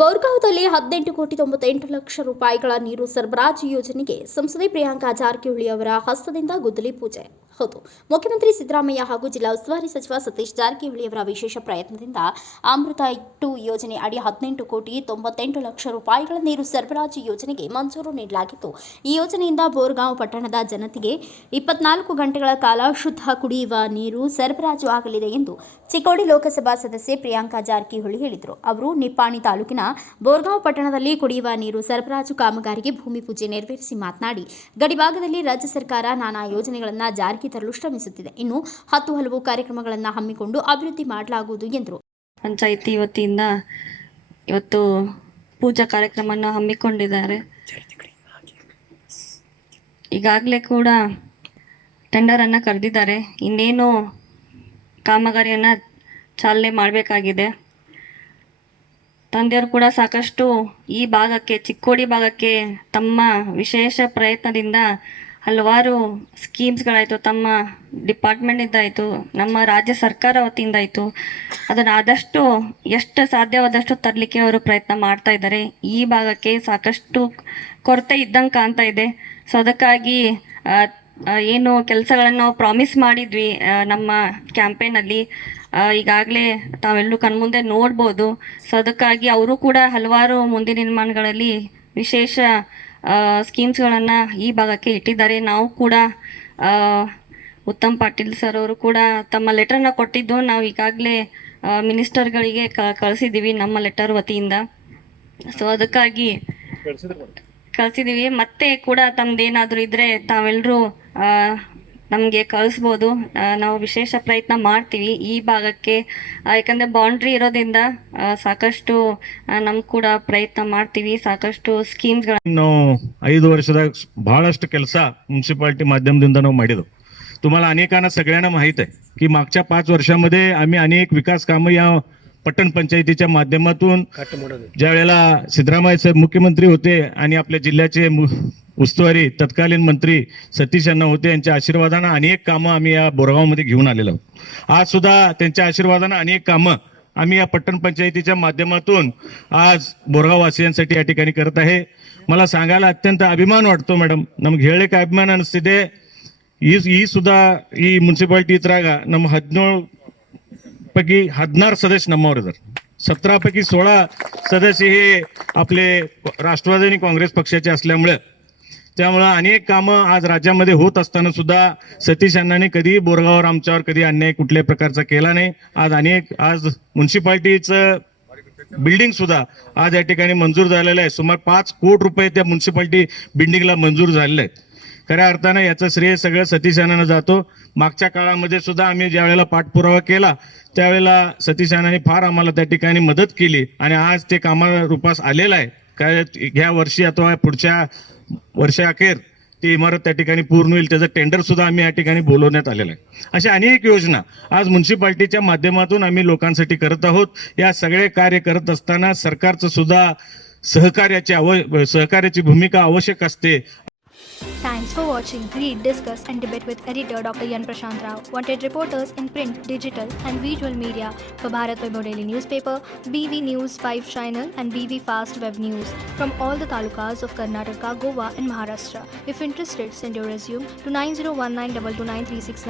ಬೋರ್ಗಾಂವದಲ್ಲಿ 18,98,00,000 ರೂಪಾಯಿಗಳ ನೀರು ಸರಬರಾಜು ಯೋಜನೆಗೆ ಸಂಸದೆ ಪ್ರಿಯಾಂಕಾ ಜಾರಕಿಹೊಳಿ ಅವರ ಹಸ್ತದಿಂದ ಗುದ್ದಲಿ ಪೂಜೆ. ಹೌದು, ಮುಖ್ಯಮಂತ್ರಿ ಸಿದ್ದರಾಮಯ್ಯ ಹಾಗೂ ಜಿಲ್ಲಾ ಉಸ್ತುವಾರಿ ಸಚಿವ ಸತೀಶ್ ಜಾರಕಿಹೊಳಿ ಅವರ ವಿಶೇಷ ಪ್ರಯತ್ನದಿಂದ ಅಮೃತ 2 ಯೋಜನೆ ಅಡಿ 18,98,00,000 ರೂಪಾಯಿಗಳ ನೀರು ಸರಬರಾಜು ಯೋಜನೆಗೆ ಮಂಜೂರು ನೀಡಲಾಗಿತ್ತು. ಈ ಯೋಜನೆಯಿಂದ ಬೋರ್ಗಾಂವ್ ಪಟ್ಟಣದ ಜನತೆಗೆ 24 ಗಂಟೆಗಳ ಕಾಲ ಶುದ್ಧ ಕುಡಿಯುವ ನೀರು ಸರಬರಾಜು ಆಗಲಿದೆ ಎಂದು ಚಿಕ್ಕೋಡಿ ಲೋಕಸಭಾ ಸದಸ್ಯೆ ಪ್ರಿಯಾಂಕಾ ಜಾರಕಿಹೊಳಿ ಹೇಳಿದರು. ಅವರು ನಿಪ್ಪಾಣಿ ತಾಲೂಕಿನ ಬೋರ್ಗಾಂವ್ ಪಟ್ಟಣದಲ್ಲಿ ಕುಡಿಯುವ ನೀರು ಸರಬರಾಜು ಕಾಮಗಾರಿಗೆ ಭೂಮಿ ಪೂಜೆ ನೆರವೇರಿಸಿ ಮಾತನಾಡಿ, ಗಡಿಭಾಗದಲ್ಲಿ ರಾಜ್ಯ ಸರ್ಕಾರ ನಾನಾ ಯೋಜನೆಗಳನ್ನು ಜಾರಿಗೆ ತರಲು ಶ್ರಮಿಸುತ್ತಿದೆ. ಇನ್ನು 10 ಹಲವು ಕಾರ್ಯಕ್ರಮಗಳನ್ನು ಹಮ್ಮಿಕೊಂಡು ಅಭಿವೃದ್ಧಿ ಮಾಡಲಾಗುವುದು ಎಂದರು. ಪಂಚಾಯಿತಿ ವತಿಯಿಂದ ಇವತ್ತು ಪೂಜಾ ಕಾರ್ಯಕ್ರಮವನ್ನು ಹಮ್ಮಿಕೊಂಡಿದ್ದಾರೆ. ಈಗಾಗಲೇ ಕೂಡ ಟೆಂಡರ್ ಅನ್ನು ಕರೆದಿದ್ದಾರೆ. ಇನ್ನೇನು ಕಾಮಗಾರಿಯನ್ನು ಚಾಲನೆ ಮಾಡಬೇಕಾಗಿದೆ. ತಂದೆಯವರು ಕೂಡ ಸಾಕಷ್ಟು ಈ ಭಾಗಕ್ಕೆ, ಚಿಕ್ಕೋಡಿ ಭಾಗಕ್ಕೆ ತಮ್ಮ ವಿಶೇಷ ಪ್ರಯತ್ನದಿಂದ ಹಲವಾರು ಸ್ಕೀಮ್ಸ್ಗಳಾಯಿತು, ತಮ್ಮ ಡಿಪಾರ್ಟ್ಮೆಂಟಿಂದಾಯಿತು, ನಮ್ಮ ರಾಜ್ಯ ಸರ್ಕಾರ ವತಿಯಿಂದಾಯಿತು, ಅದನ್ನು ಆದಷ್ಟು ಎಷ್ಟು ಸಾಧ್ಯವಾದಷ್ಟು ತರಲಿಕ್ಕೆ ಅವರು ಪ್ರಯತ್ನ ಮಾಡ್ತಾ ಇದ್ದಾರೆ. ಈ ಭಾಗಕ್ಕೆ ಸಾಕಷ್ಟು ಕೊರತೆ ಇದ್ದಂಗೆ ಕಾಣ್ತಾ ಇದೆ. ಸೊ ಅದಕ್ಕಾಗಿ ಏನು ಕೆಲಸಗಳನ್ನು ನಾವು ಪ್ರಾಮಿಸ್ ಮಾಡಿದ್ವಿ ನಮ್ಮ ಕ್ಯಾಂಪೇನಲ್ಲಿ, ಈಗಾಗಲೇ ತಾವೆಲ್ಲರೂ ಕಣ್ಮುಂದೆ ನೋಡ್ಬೋದು. ಸೊ ಅದಕ್ಕಾಗಿ ಅವರು ಕೂಡ ಹಲವಾರು ಮುಂದಿನ ನಿರ್ಮಾಣಗಳಲ್ಲಿ ವಿಶೇಷ ಸ್ಕೀಮ್ಸ್ಗಳನ್ನು ಈ ಭಾಗಕ್ಕೆ ಇಟ್ಟಿದ್ದಾರೆ. ನಾವು ಕೂಡ ಉತ್ತಮ್ ಪಾಟೀಲ್ ಸರ್ ಅವರು ಕೂಡ ತಮ್ಮ ಲೆಟರ್ನ ಕೊಟ್ಟಿದ್ದು ನಾವು ಈಗಾಗಲೇ ಮಿನಿಸ್ಟರ್ಗಳಿಗೆ ಕಳಿಸಿದ್ದೀವಿ ನಮ್ಮ ಲೆಟರ್ ವತಿಯಿಂದ. ಸೊ ಅದಕ್ಕಾಗಿ ಕಳಿಸಿದ್ದೀವಿ. ಮತ್ತೆ ಕೂಡ ತಮ್ಮದೇನಾದರೂ ಇದ್ದರೆ ತಾವೆಲ್ಲರೂ ನಮಗೆ ಕಳಿಸ್ಬೋದು. ನಾವು ವಿಶೇಷ ಪ್ರಯತ್ನ ಮಾಡ್ತೀವಿ ಈ ಭಾಗಕ್ಕೆ, ಯಾಕಂದರೆ ಬೌಂಡ್ರಿ ಇರೋದ್ರಿಂದ ಸಾಕಷ್ಟು ನಮ್ಗೆ ಕೂಡ ಪ್ರಯತ್ನ ಮಾಡ್ತೀವಿ. ಸಾಕಷ್ಟು ಸ್ಕೀಮ್ಸ್ಗಳನ್ನು ನಾವು 5 वर्षात बहाळಷ್ಟು ಕೆಲಸ म्युनिसिपालिटी माध्यमातून ನಾವು ಮಾಡಿದ್ದು. तुम्हाला अनेकांना सगळ्यांना माहित आहे की मागच्या 5 वर्षामध्ये आम्ही अनेक विकास कामं या पट्टण पंचायतीच्या माध्यमातून, ज्या वेळेला सिद्धरामय्या साहेब मुख्यमंत्री होते आणि आपल्या जिल्ह्याचे उस्तुवारी तत्कालीन मंत्री सतीश अण्णा होते, यांच्या आशीर्वादाने अनेक कामं आम्ही या बोरगावमध्ये घेऊन आलेलो आहोत. आज सुद्धा त्यांच्या आशीर्वादाने अनेक कामं आम्ही या पट्टण पंचायतीच्या माध्यमातून आज बोरगाव वासियांसाठी या ठिकाणी करत आहे. मला सांगायला अत्यंत अभिमान वाटतो मॅडम, ನಮಗೆ ಹೇಳಲಿಕ್ಕೆ ಅಭಿಮಾನ ಅನಿಸ್ತಿದೆ. ಈ ಸುಧಾ ಈ ಮುನ್ಸಿಪಾಲಿಟಿ ಇದ್ರಾಗ ನಮ್ಮ 17 पैकी 16 सदस्य नम्मावर, 17 पैकी 16 सदस्य हे आपले राष्ट्रवादी आणि काँग्रेस पक्षाचे असल्यामुळे, त्यामुळे अनेक कामं आज राज्यामध्ये होत असताना सुद्धा सतीश अण्णांनी कधी बोरगाववर आमच्यावर कधी अन्याय कुठल्याही प्रकारचा केला नाही. आज म्युन्सिपाल्टीचं बिल्डिंग सुद्धा आज या ठिकाणी मंजूर झालेलं आहे. सुमारे 5 कोटी रुपये त्या म्युन्सिपाल्टी बिल्डिंगला मंजूर झालेले आहेत. खऱ्या अर्थानं याचं श्रेय सगळं सतीश अण्णांना जातो. मागच्या काळामध्ये सुद्धा आम्ही ज्या वेळेला पाठपुरावा केला त्यावेळेला सतीश अण्णांनी फार आम्हाला त्या ठिकाणी मदत केली आणि आज ते कामाला रूपास आलेलं आहे. काय ह्या वर्षी अथवा पुढच्या वर्षाअखेर ती इमारत त्या ठिकाणी पूर्ण होईल. त्याचं टेंडर सुद्धा आम्ही या ठिकाणी बोलवण्यात आलेलं आहे. अशा अनेक योजना आज म्युन्सिपाल्टीच्या माध्यमातून आम्ही लोकांसाठी करत आहोत. या सगळे कार्य करत असताना सरकारचं सुद्धा सहकार्याची भूमिका आवश्यक असते. Thanks for watching. Read, discuss and debate with editor Dr. Yan Prashant Rao. Wanted reporters in print, digital and visual media for Bharat Vaibhav Daily Newspaper, BV News 5 Channel and BV Fast Web News from all the talukas of Karnataka, Goa and Maharashtra. If interested, send your resume to 9019229369.